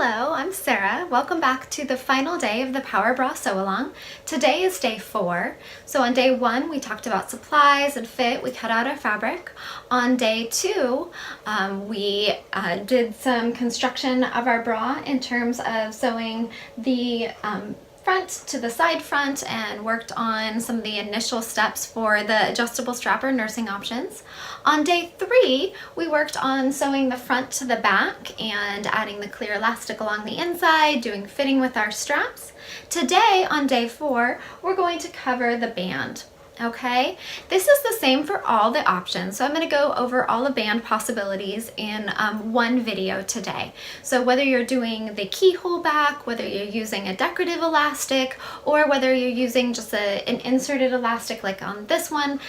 Hello, I'm Sarah. Welcome back to the final day of the Power Bra Sew-Along. Today is day 4. So on day 1, we talked about supplies and fit. We cut out our fabric. On day 2, we did some construction of our bra in terms of sewing the front to the side front and worked on some of the initial steps for the adjustable strapper nursing options. On day 3, we worked on sewing the front to the back and adding the clear elastic along the inside, doing fitting with our straps. Today, on day 4, we're going to cover the band. Okay, this is the same for all the options. So I'm going to go over all the band possibilities in one video today. So whether you're doing the keyhole back, whether you're using a decorative elastic, or whether you're using just an inserted elastic like on this one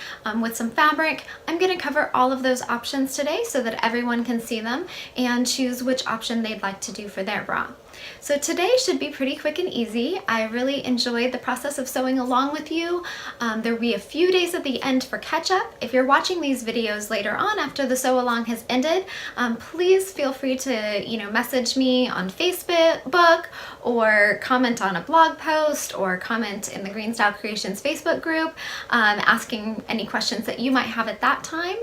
with some fabric, I'm going to cover all of those options today so that everyone can see them and choose which option they'd like to do for their bra. So today should be pretty quick and easy. I really enjoyed the process of sewing along with you. There will be a few days at the end for catch up. If you're watching these videos later on after the sew along has ended, please feel free to message me on Facebook or comment on a blog post or comment in the Green Style Creations Facebook group asking any questions that you might have at that time.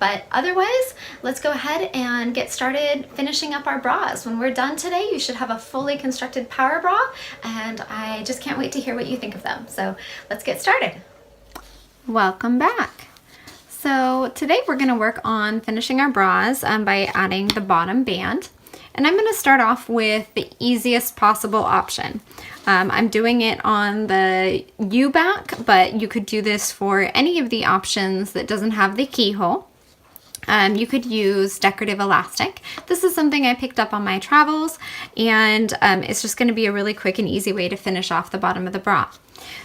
But otherwise, let's go ahead and get started finishing up our bras. When we're done today, you should have a fully constructed power bra, and I just can't wait to hear what you think of them. So let's get started. Welcome back. So today we're going to work on finishing our bras by adding the bottom band. And I'm going to start off with the easiest possible option. I'm doing it on the U-back, but you could do this for any of the options that doesn't have the keyhole. You could use decorative elastic. This is something I picked up on my travels, and it's just going to be a really quick and easy way to finish off the bottom of the bra.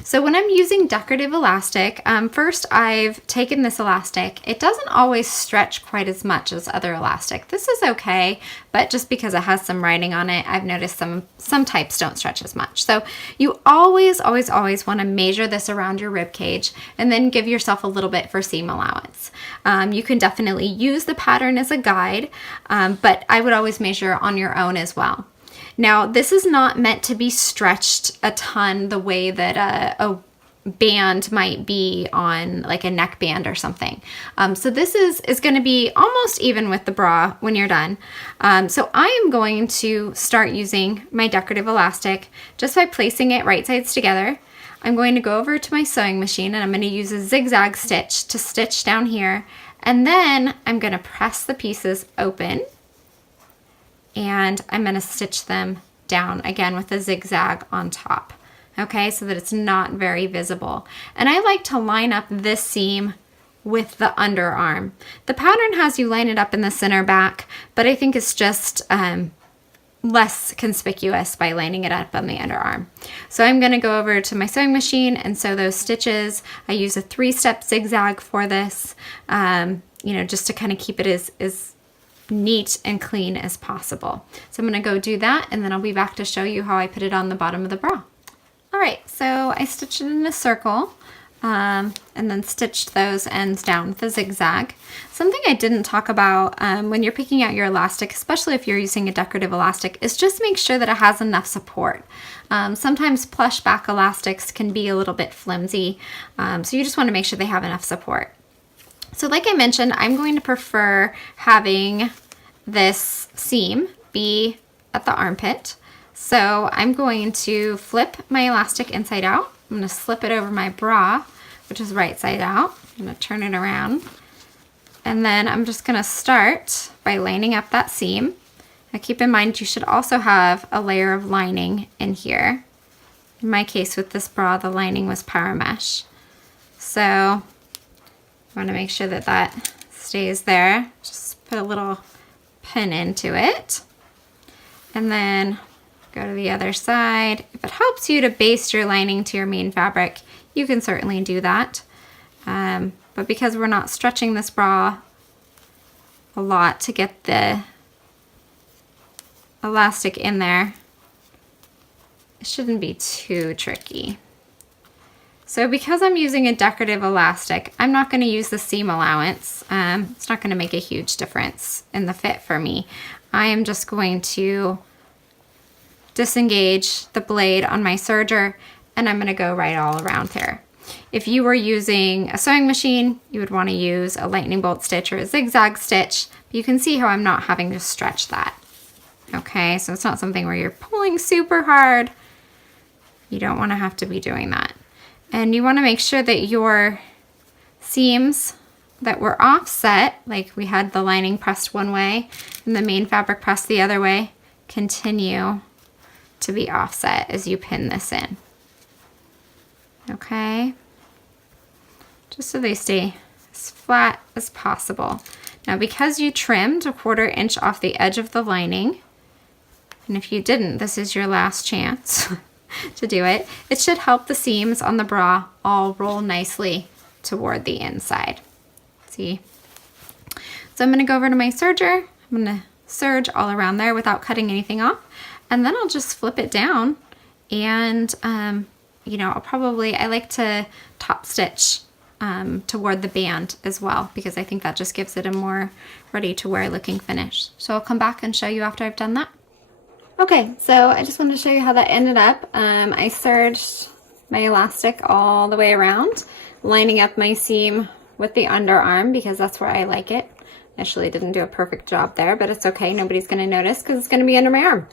So when I'm using decorative elastic, first I've taken this elastic. It doesn't always stretch quite as much as other elastic. This is okay, but just because it has some writing on it, I've noticed some types don't stretch as much. So you always want to measure this around your rib cage and then give yourself a little bit for seam allowance. You can definitely use the pattern as a guide, but I would always measure on your own as well. Now, this is not meant to be stretched a ton the way that a band might be on like a neck band or something. So this is going to be almost even with the bra when you're done. So I am going to start using my decorative elastic just by placing it right sides together. I'm going to go over to my sewing machine and I'm going to use a zigzag stitch to stitch down here. And then I'm going to press the pieces open. And I'm going to stitch them down again with a zigzag on top, okay, so that it's not very visible. And I like to line up this seam with the underarm. The pattern has you line it up in the center back, but I think it's just less conspicuous by lining it up on the underarm. So I'm going to go over to my sewing machine and sew those stitches. I use a 3-step zigzag for this, just to kind of keep it as neat and clean as possible. So I'm going to go do that, and then I'll be back to show you how I put it on the bottom of the bra. All right, so I stitched it in a circle and then stitched those ends down with a zigzag. Something I didn't talk about when you're picking out your elastic, especially if you're using a decorative elastic, is just make sure that it has enough support. Sometimes plush back elastics can be a little bit flimsy, so you just want to make sure they have enough support. So like I mentioned, I'm going to prefer having this seam be at the armpit. So I'm going to flip my elastic inside out. I'm going to slip it over my bra, which is right side out. I'm going to turn it around. And then I'm just going to start by lining up that seam. Now keep in mind, you should also have a layer of lining in here. In my case with this bra, the lining was power mesh. So I want to make sure that that stays there. Just put a little pin into it. And then go to the other side. If it helps you to baste your lining to your main fabric, you can certainly do that. But because we're not stretching this bra a lot to get the elastic in there, it shouldn't be too tricky. So because I'm using a decorative elastic, I'm not going to use the seam allowance. It's not going to make a huge difference in the fit for me. I am just going to disengage the blade on my serger, and I'm gonna go right all around here. If you were using a sewing machine, you would want to use a lightning bolt stitch or a zigzag stitch. But you can see how I'm not having to stretch that. Okay, so it's not something where you're pulling super hard. You don't want to have to be doing that. And you want to make sure that your seams that were offset, like we had the lining pressed one way and the main fabric pressed the other way, continue to be offset as you pin this in. Okay, just so they stay as flat as possible. Now, because you trimmed a 1/4 inch off the edge of the lining, and if you didn't, this is your last chance to do it. It should help the seams on the bra all roll nicely toward the inside. See? So I'm gonna go over to my serger. I'm gonna serge all around there without cutting anything off. And then I'll just flip it down and, you know, I like to top stitch toward the band as well, because I think that just gives it a more ready to wear looking finish. So I'll come back and show you after I've done that. Okay, so I just wanted to show you how that ended up. I serged my elastic all the way around, lining up my seam with the underarm because that's where I like it. Actually didn't do a perfect job there, but it's okay. Nobody's going to notice because it's going to be under my arm.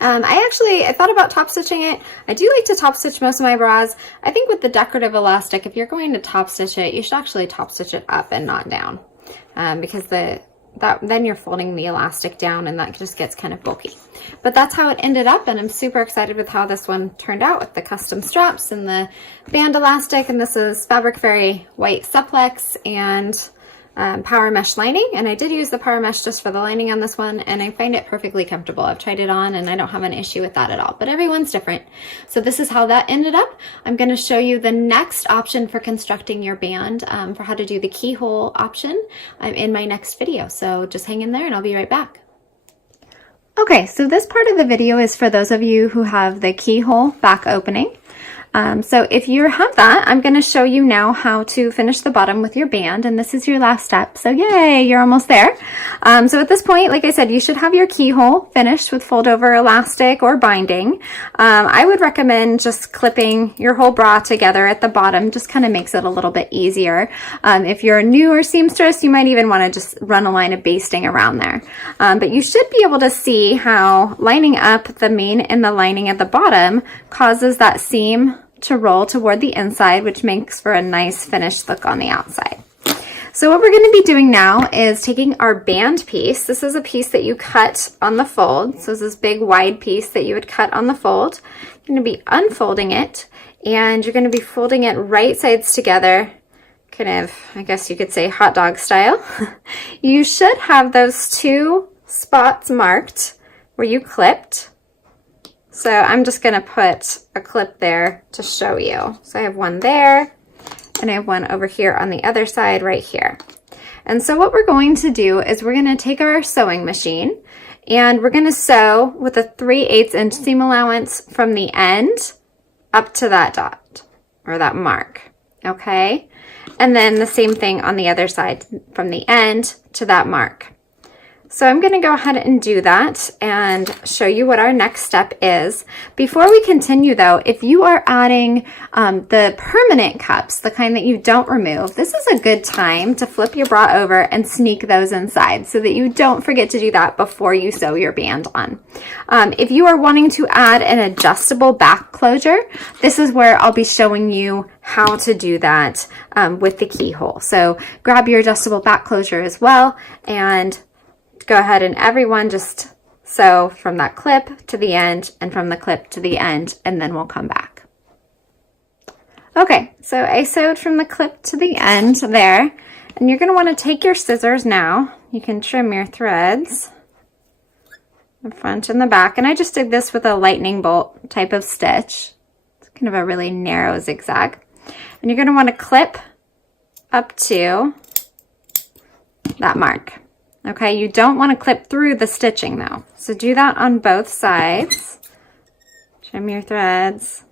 I thought about top stitching it. I do like to top stitch most of my bras. I think with the decorative elastic, if you're going to top stitch it, you should actually top stitch it up and not down, because then you're folding the elastic down and that just gets kind of bulky. But that's how it ended up, and I'm super excited with how this one turned out with the custom straps and the band elastic. And this is Fabric Fairy white Supplex and power mesh lining, and I did use the power mesh just for the lining on this one, and I find it perfectly comfortable. I've tried it on and I don't have an issue with that at all, but everyone's different. So this is how that ended up. I'm going to show you the next option for constructing your band, for how to do the keyhole option in my next video. So just hang in there and I'll be right back. Okay, so this part of the video is for those of you who have the keyhole back opening. So if you have that, I'm going to show you now how to finish the bottom with your band, and this is your last step. So yay, you're almost there. So at this point, like I said, you should have your keyhole finished with fold over elastic or binding. I would recommend just clipping your whole bra together at the bottom, just kind of makes it a little bit easier. If you're a newer seamstress, you might even want to just run a line of basting around there. But you should be able to see how lining up the main and the lining at the bottom causes that seam to roll toward the inside, which makes for a nice finished look on the outside. So what we're going to be doing now is taking our band piece. This is a piece that you cut on the fold. So this is this big wide piece that you would cut on the fold. You're going to be unfolding it, and you're going to be folding it right sides together, kind of, I guess you could say, hot dog style. You should have those 2 spots marked where you clipped. So I'm just going to put a clip there to show you. So I have one there, and I have one over here on the other side right here. And so what we're going to do is we're going to take our sewing machine, and we're going to sew with a 3/8 inch seam allowance from the end up to that dot or that mark. Okay? And then the same thing on the other side from the end to that mark. So I'm going to go ahead and do that and show you what our next step is. Before we continue though, if you are adding the permanent cups, the kind that you don't remove, this is a good time to flip your bra over and sneak those inside so that you don't forget to do that before you sew your band on. If you are wanting to add an adjustable back closure, this is where I'll be showing you how to do that with the keyhole. So grab your adjustable back closure as well, and go ahead and everyone just sew from that clip to the end and from the clip to the end, and then we'll come back. Okay, so I sewed from the clip to the end there, and you're going to want to take your scissors now. You can trim your threads, the front and the back, and I just did this with a lightning bolt type of stitch. It's kind of a really narrow zigzag. And you're going to want to clip up to that mark. Okay, you don't want to clip through the stitching though. So do that on both sides. Trim your threads.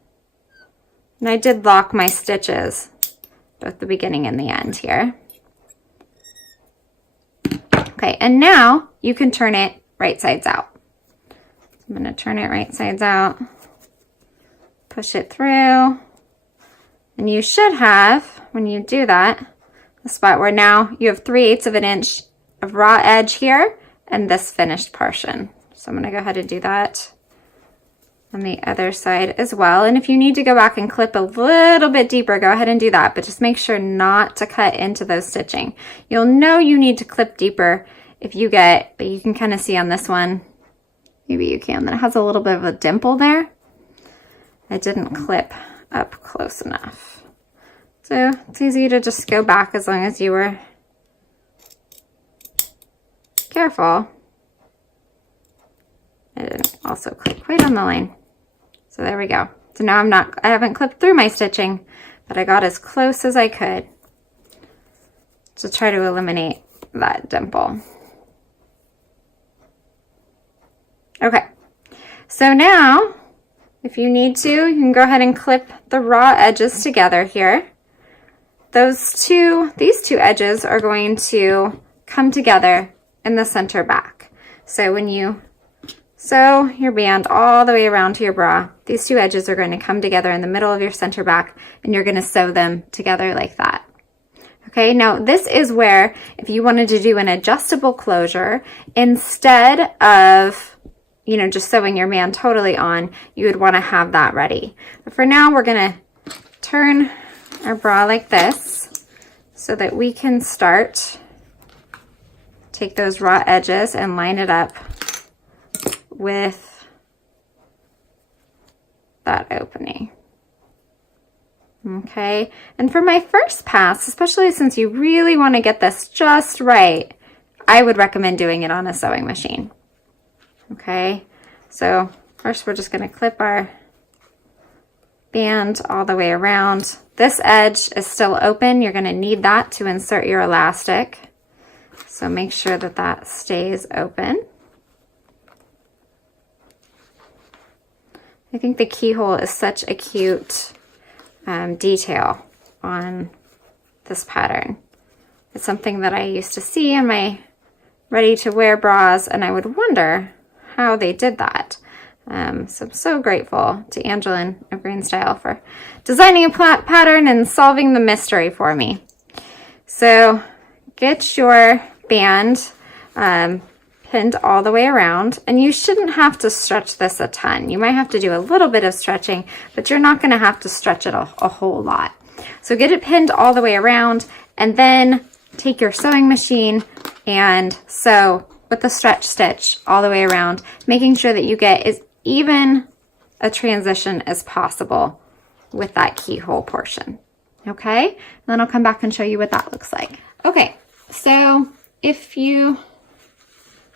And I did lock my stitches, both the beginning and the end here. Okay, and now you can turn it right sides out. I'm going to turn it right sides out, push it through, and you should have, when you do that, the spot where now you have 3/8 of an inch of raw edge here and this finished portion. So I'm going to go ahead and do that on the other side as well. And if you need to go back and clip a little bit deeper, go ahead and do that, but just make sure not to cut into those stitching. You'll know you need to clip deeper if you get, but you can kind of see on this one, maybe you can, that it has a little bit of a dimple there. I didn't clip up close enough. So it's easy to just go back as long as you were careful. I didn't also clip right on the line. So there we go. So now I haven't clipped through my stitching, but I got as close as I could to try to eliminate that dimple. Okay, so now if you need to, you can go ahead and clip the raw edges together here. These two edges are going to come together in the center back. So when you sew your band all the way around to your bra, these two edges are going to come together in the middle of your center back, and you're going to sew them together like that. Okay, now this is where if you wanted to do an adjustable closure, instead of, you know, just sewing your band totally on, you would want to have that ready. But for now, we're going to turn our bra like this so that we can start, take those raw edges and line it up with that opening. Okay, and for my first pass, especially since you really want to get this just right, I would recommend doing it on a sewing machine. Okay, so first we're just going to clip our band all the way around. This edge is still open. You're going to need that to insert your elastic. So make sure that that stays open. I think the keyhole is such a cute detail on this pattern. It's something that I used to see in my ready-to-wear bras, and I would wonder how they did that. So I'm so grateful to Angelin of Green Style for designing a pattern and solving the mystery for me. So get your band pinned all the way around, and you shouldn't have to stretch this a ton. You might have to do a little bit of stretching, but you're not going to have to stretch it a whole lot. So get it pinned all the way around, and then take your sewing machine and sew with the stretch stitch all the way around, making sure that you get as even a transition as possible with that keyhole portion. Okay, and then I'll come back and show you what that looks like. Okay, so if you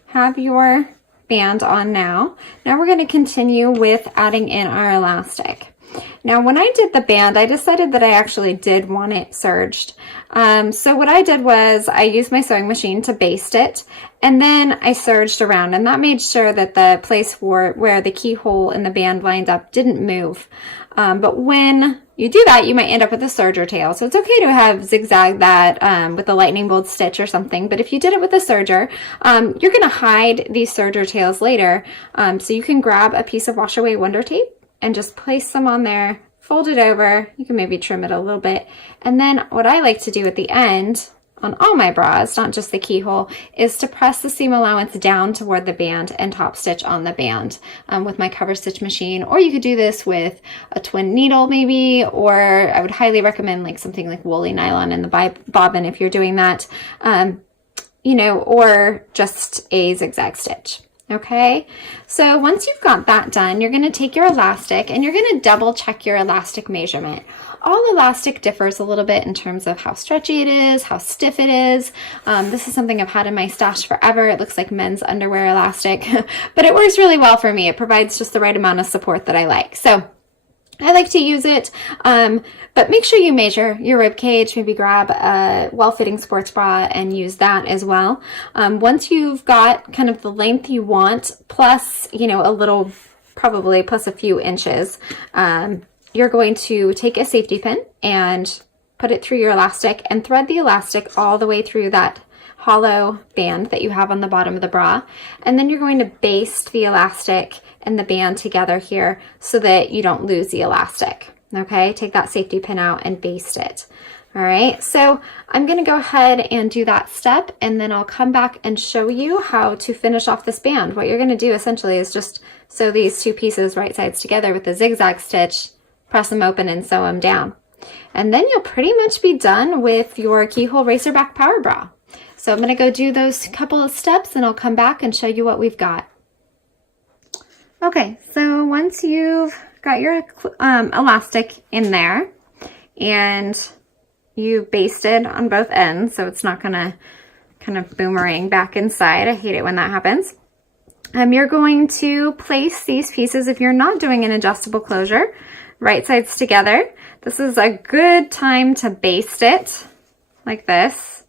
have your band on now we're going to continue with adding in our elastic. Now, when I did the band, I decided that I actually did want it serged. So what I did was I used my sewing machine to baste it, and then I serged around, and that made sure that the place where the keyhole in the band lined up didn't move. But when you do that, you might end up with a serger tail. So it's okay to have zigzag that with a lightning bolt stitch or something. But if you did it with a serger, you're going to hide these serger tails later. So you can grab a piece of wash away Wonder Tape and just place them on there, fold it over. You can maybe trim it a little bit. And then what I like to do at the end on all my bras, not just the keyhole, is to press the seam allowance down toward the band and top stitch on the band with my cover stitch machine. Or you could do this with a twin needle maybe, or I would highly recommend like something like woolly nylon in the bobbin if you're doing that, you know, or just a zigzag stitch. Okay, so once you've got that done, you're going to take your elastic and you're going to double check your elastic measurement. All elastic differs a little bit in terms of how stretchy it is, how stiff it is. This is something I've had in my stash forever. It looks like men's underwear elastic, but it works really well for me. It provides just the right amount of support that I like. So I like to use it, but make sure you measure your rib cage. Maybe grab a well-fitting sports bra and use that as well. Once you've got kind of the length you want, plus, you know, a little, probably plus a few inches, you're going to take a safety pin and put it through your elastic and thread the elastic all the way through that hollow band that you have on the bottom of the bra. And then you're going to baste the elastic and the band together here so that you don't lose the elastic. Okay, take that safety pin out and baste it. All right, so I'm gonna go ahead and do that step, and then I'll come back and show you how to finish off this band. What you're gonna do essentially is just sew these two pieces right sides together with a zigzag stitch, press them open and sew them down. And then you'll pretty much be done with your keyhole racerback power bra. So I'm gonna go do those couple of steps and I'll come back and show you what we've got. Okay, so once you've got your elastic in there and you basted on both ends, so it's not gonna kind of boomerang back inside. I hate it when that happens. You're going to place these pieces, if you're not doing an adjustable closure, right sides together. This is a good time to baste it like this,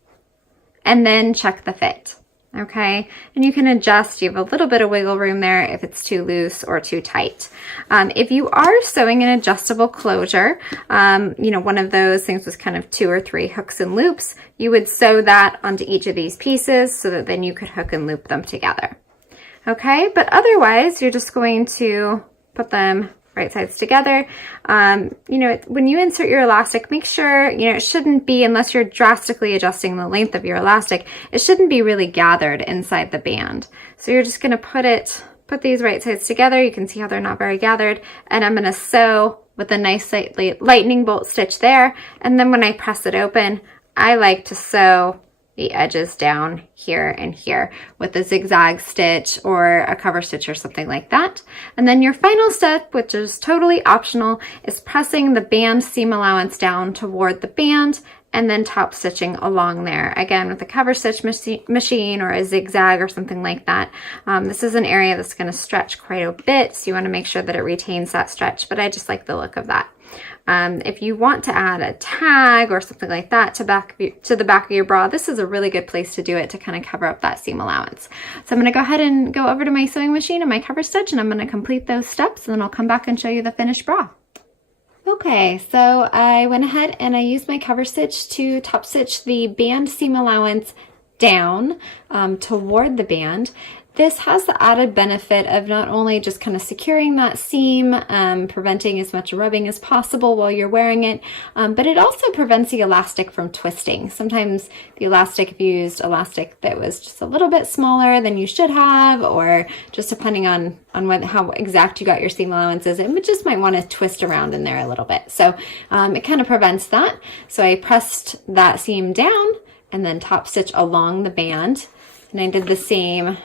and then check the fit. Okay, and you can adjust. You have a little bit of wiggle room there if it's too loose or too tight. If you are sewing an adjustable closure, you know, one of those things with kind of 2 or 3 hooks and loops, you would sew that onto each of these pieces so that then you could hook and loop them together. Okay, but otherwise you're just going to put them right sides together. You know, when you insert your elastic, make sure, you know, it shouldn't be, unless you're drastically adjusting the length of your elastic, it shouldn't be really gathered inside the band. So you're just going to put these right sides together. You can see how they're not very gathered, and I'm going to sew with a nice lightning bolt stitch there. And then when I press it open, I like to sew the edges down here and here with a zigzag stitch or a cover stitch or something like that. And then your final step, which is totally optional, is pressing the band seam allowance down toward the band and then top stitching along there. Again, with a cover stitch machine or a zigzag or something like that. This is an area that's going to stretch quite a bit, so you want to make sure that it retains that stretch, but I just like the look of that. If you want to add a tag or something like that to the back of your bra, this is a really good place to do it to kind of cover up that seam allowance. So I'm going to go ahead and go over to my sewing machine and my cover stitch, and I'm going to complete those steps, and then I'll come back and show you the finished bra. Okay, so I went ahead and I used my cover stitch to top stitch the band seam allowance down toward the band. This has the added benefit of not only just kind of securing that seam, preventing as much rubbing as possible while you're wearing it, but it also prevents the elastic from twisting. Sometimes the elastic, if you used elastic that was just a little bit smaller than you should have, or just depending on how exact you got your seam allowances, it just might want to twist around in there a little bit. So it kind of prevents that. So I pressed that seam down and then top stitch along the band, and I did the same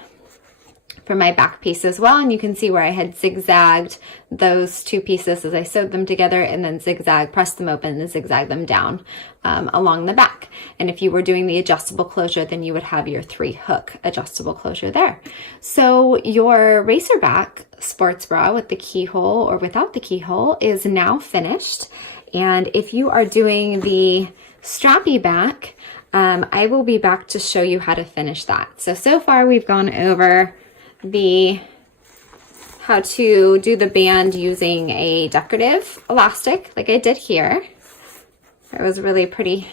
for my back piece as well. And you can see where I had zigzagged those two pieces as I sewed them together, and then pressed them open and zigzag them down along the back. And if you were doing the adjustable closure, then you would have your 3-hook adjustable closure there. So your racerback sports bra with the keyhole or without the keyhole is now finished. And if you are doing the strappy back, I will be back to show you how to finish that. So far we've gone over how to do the band using a decorative elastic like I did here. It was really pretty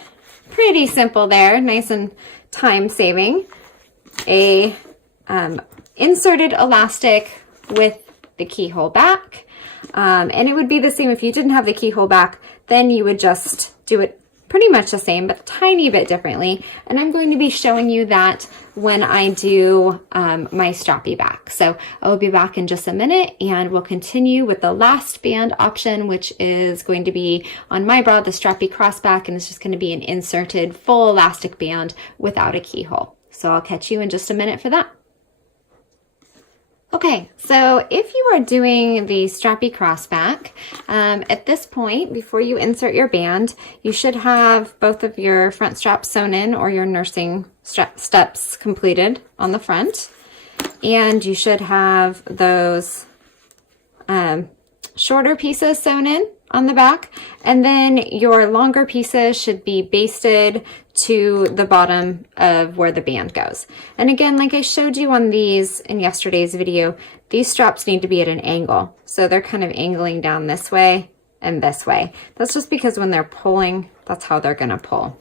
simple there, nice and time saving. A inserted elastic with the keyhole back, and it would be the same if you didn't have the keyhole back. Then you would just do it pretty much the same, but a tiny bit differently. And I'm going to be showing you that when I do my strappy back. So I'll be back in just a minute, and we'll continue with the last band option, which is going to be on my bra, the Strappy Crossback, and it's just going to be an inserted full elastic band without a keyhole. So I'll catch you in just a minute for that. Okay, so if you are doing the Strappy Crossback, at this point, before you insert your band, you should have both of your front straps sewn in, or your nursing steps completed on the front. And you should have those shorter pieces sewn in on the back, and then your longer pieces should be basted to the bottom of where the band goes. And again, like I showed you on these in yesterday's video, these straps need to be at an angle. So they're kind of angling down this way and this way. That's just because when they're pulling, that's how they're gonna pull.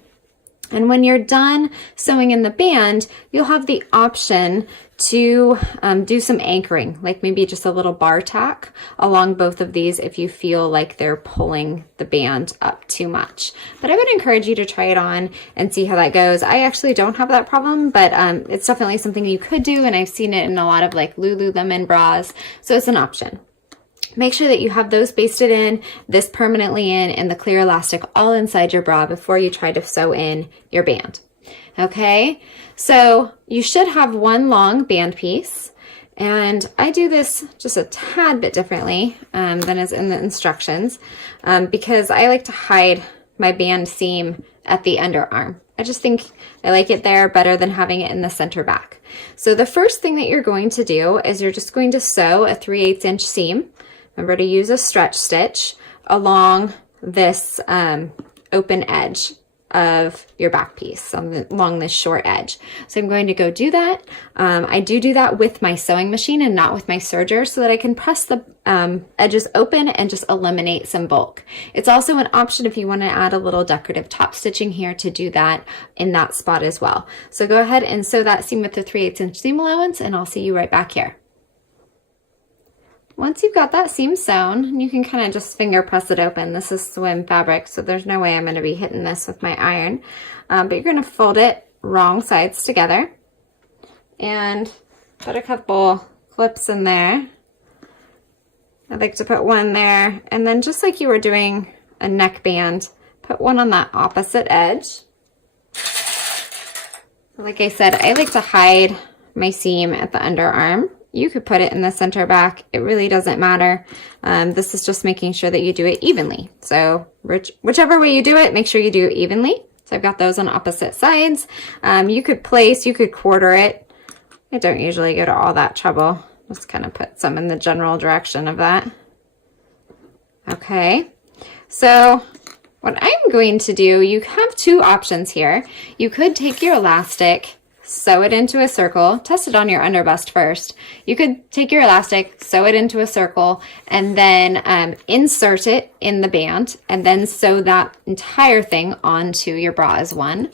And when you're done sewing in the band, you'll have the option to do some anchoring, like maybe just a little bar tack along both of these if you feel like they're pulling the band up too much. But I would encourage you to try it on and see how that goes. I actually don't have that problem, but it's definitely something you could do, and I've seen it in a lot of like Lululemon bras, so it's an option. Make sure that you have those basted in, this permanently in, and the clear elastic all inside your bra before you try to sew in your band. Okay, so you should have one long band piece, and I do this just a tad bit differently than is in the instructions because I like to hide my band seam at the underarm. I just think I like it there better than having it in the center back. So the first thing that you're going to do is you're just going to sew a 3/8 inch seam. Remember to use a stretch stitch along this open edge of your back piece, along this short edge. So I'm going to go do that. I do that with my sewing machine and not with my serger so that I can press the edges open and just eliminate some bulk. It's also an option if you want to add a little decorative top stitching here to do that in that spot as well. So go ahead and sew that seam with the 3/8 inch seam allowance, and I'll see you right back here. Once you've got that seam sewn, you can kind of just finger press it open. This is swim fabric, so there's no way I'm going to be hitting this with my iron. But you're going to fold it wrong sides together and put a couple clips in there. I like to put one there, and then just like you were doing a neckband, put one on that opposite edge. Like I said, I like to hide my seam at the underarm. You could put it in the center back. It really doesn't matter. This is just making sure that you do it evenly. So whichever way you do it, make sure you do it evenly. So I've got those on opposite sides. You could quarter it. I don't usually go to all that trouble. Just kind of put some in the general direction of that. Okay. So what I'm going to do, you have two options here. You could take your elastic, sew it into a circle, test it on your underbust first. You could take your elastic, sew it into a circle, and then insert it in the band, and then sew that entire thing onto your bra as one.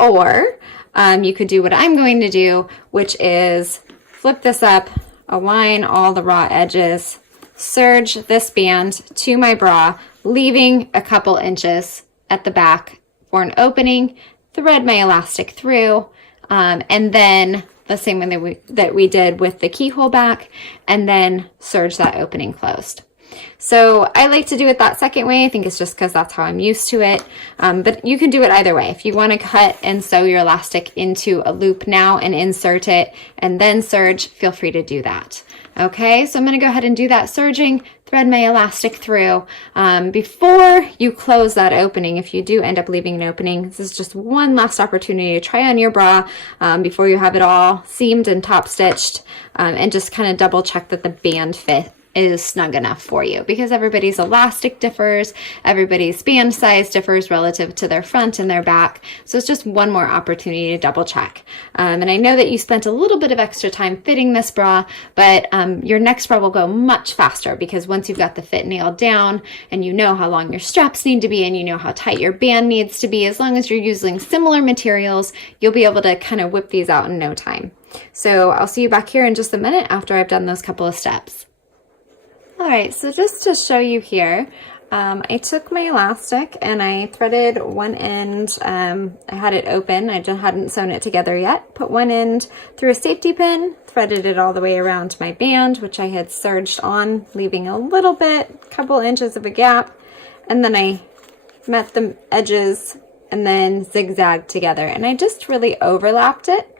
Or you could do what I'm going to do, which is flip this up, align all the raw edges, serge this band to my bra, leaving a couple inches at the back for an opening, thread my elastic through, and then the same way that we did with the keyhole back, and then serge that opening closed. So I like to do it that second way. I think it's just because that's how I'm used to it. But you can do it either way. If you want to cut and sew your elastic into a loop now and insert it and then serge, feel free to do that. Okay, so I'm going to go ahead and do that serging, thread my elastic through. Before you close that opening, if you do end up leaving an opening, this is just one last opportunity to try on your bra before you have it all seamed and top stitched, and just kind of double check that the band fit is snug enough for you, because everybody's elastic differs, everybody's band size differs relative to their front and their back. So it's just one more opportunity to double check. And I know that you spent a little bit of extra time fitting this bra, but your next bra will go much faster, because once you've got the fit nailed down and you know how long your straps need to be and you know how tight your band needs to be, as long as you're using similar materials, you'll be able to kind of whip these out in no time. So I'll see you back here in just a minute after I've done those couple of steps. All right, so just to show you here, I took my elastic and I threaded one end. I had it open. I just hadn't sewn it together yet. Put one end through a safety pin, threaded it all the way around my band, which I had serged on, leaving a little bit, couple inches of a gap. And then I met the edges and then zigzagged together. And I just really overlapped it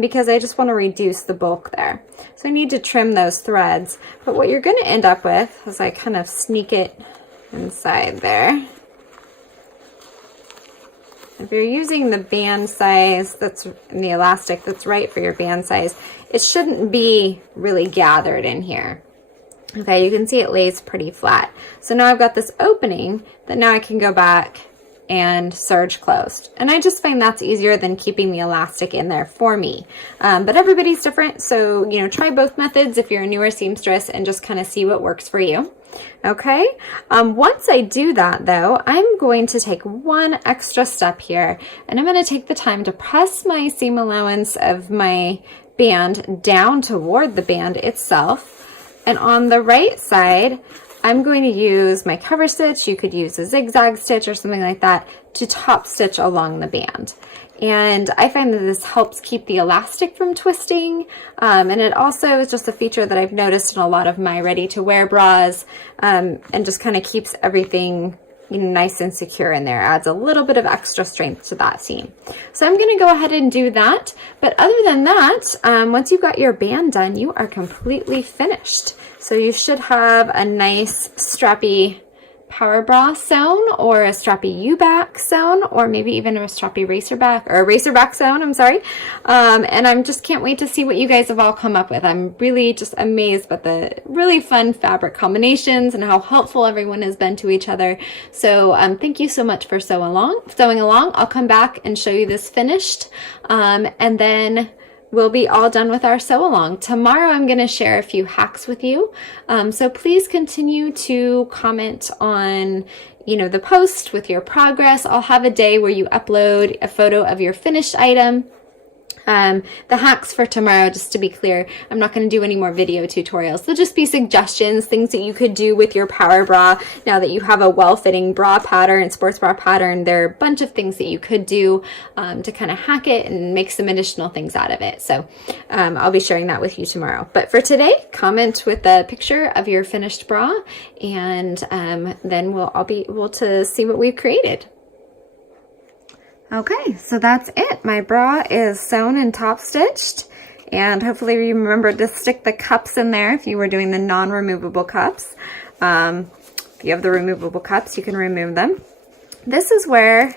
because I just want to reduce the bulk there. So I need to trim those threads. But what you're going to end up with, as I kind of sneak it inside there, if you're using the band size that's in the elastic that's right for your band size, it shouldn't be really gathered in here. Okay, you can see it lays pretty flat. So now I've got this opening that now I can go back and serge closed. And I just find that's easier than keeping the elastic in there for me. But everybody's different, so try both methods if you're a newer seamstress and just kind of see what works for you. Okay, once I do that though, I'm going to take one extra step here, and I'm going to take the time to press my seam allowance of my band down toward the band itself. And on the right side, I'm going to use my cover stitch. You could use a zigzag stitch or something like that to top stitch along the band. And I find that this helps keep the elastic from twisting, and it also is just a feature that I've noticed in a lot of my ready-to-wear bras, and just kind of keeps everything, you know, nice and secure in there. Adds a little bit of extra strength to that seam. So I'm going to go ahead and do that. But other than that, once you've got your band done, you are completely finished. So you should have a nice strappy power bra sewn, or a strappy U-back sewn, or maybe even a strappy racerback, or a racerback sewn, I'm sorry. And I'm just can't wait to see what you guys have all come up with. I'm really just amazed by the really fun fabric combinations and how helpful everyone has been to each other. So thank you so much for sewing along. I'll come back and show you this finished, and then we'll be all done with our sew along. Tomorrow I'm going to share a few hacks with you. So please continue to comment on, you know, the post with your progress. I'll have a day where you upload a photo of your finished item. The hacks for tomorrow, just to be clear, I'm not going to do any more video tutorials. They'll just be suggestions, things that you could do with your power bra now that you have a well-fitting bra pattern, sports bra pattern. There are a bunch of things that you could do to kind of hack it and make some additional things out of it. So I'll be sharing that with you tomorrow. But for today, comment with a picture of your finished bra, and then I'll be able to see what we've created. Okay, so that's it. My bra is sewn and top stitched, and hopefully you remembered to stick the cups in there if you were doing the non-removable cups. If you have the removable cups, you can remove them. This is where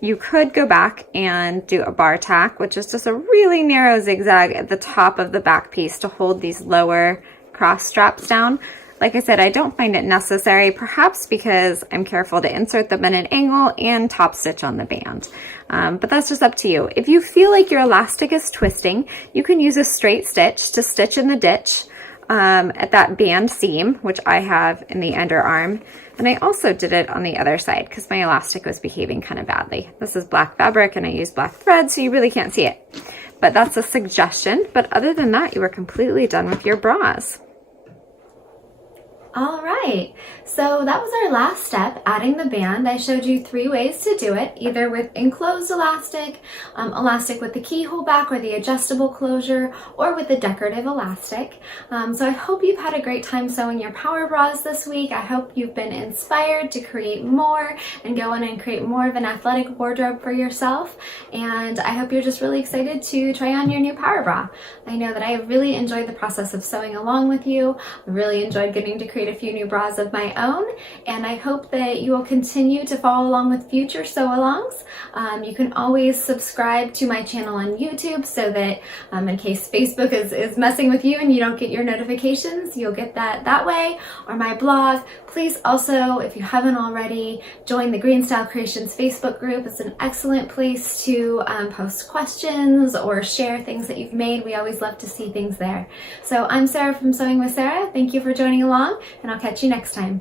you could go back and do a bar tack, which is just a really narrow zigzag at the top of the back piece to hold these lower cross straps down. Like I said, I don't find it necessary, perhaps because I'm careful to insert them at an angle and top stitch on the band. But that's just up to you. If you feel like your elastic is twisting, you can use a straight stitch to stitch in the ditch at that band seam, which I have in the underarm. And I also did it on the other side because my elastic was behaving kind of badly. This is black fabric and I used black thread, so you really can't see it. But that's a suggestion. But other than that, you are completely done with your bras. All right, so that was our last step, adding the band. I showed you 3 ways to do it, either with enclosed elastic, elastic with the keyhole back or the adjustable closure, or with the decorative elastic. So I hope you've had a great time sewing your power bras this week. I hope you've been inspired to create more and go in and create more of an athletic wardrobe for yourself. And I hope you're just really excited to try on your new power bra. I know that I really enjoyed the process of sewing along with you. I really enjoyed getting to create a few new bras of my own, and I hope that you will continue to follow along with future sew-alongs. You can always subscribe to my channel on YouTube so that in case Facebook is messing with you and you don't get your notifications, you'll get that way, or my blog. Please also, if you haven't already, join the Green Style Creations Facebook group. It's an excellent place to post questions or share things that you've made. We always love to see things there. So I'm Sarah from Sewing with Sarah. Thank you for joining along, and I'll catch you next time.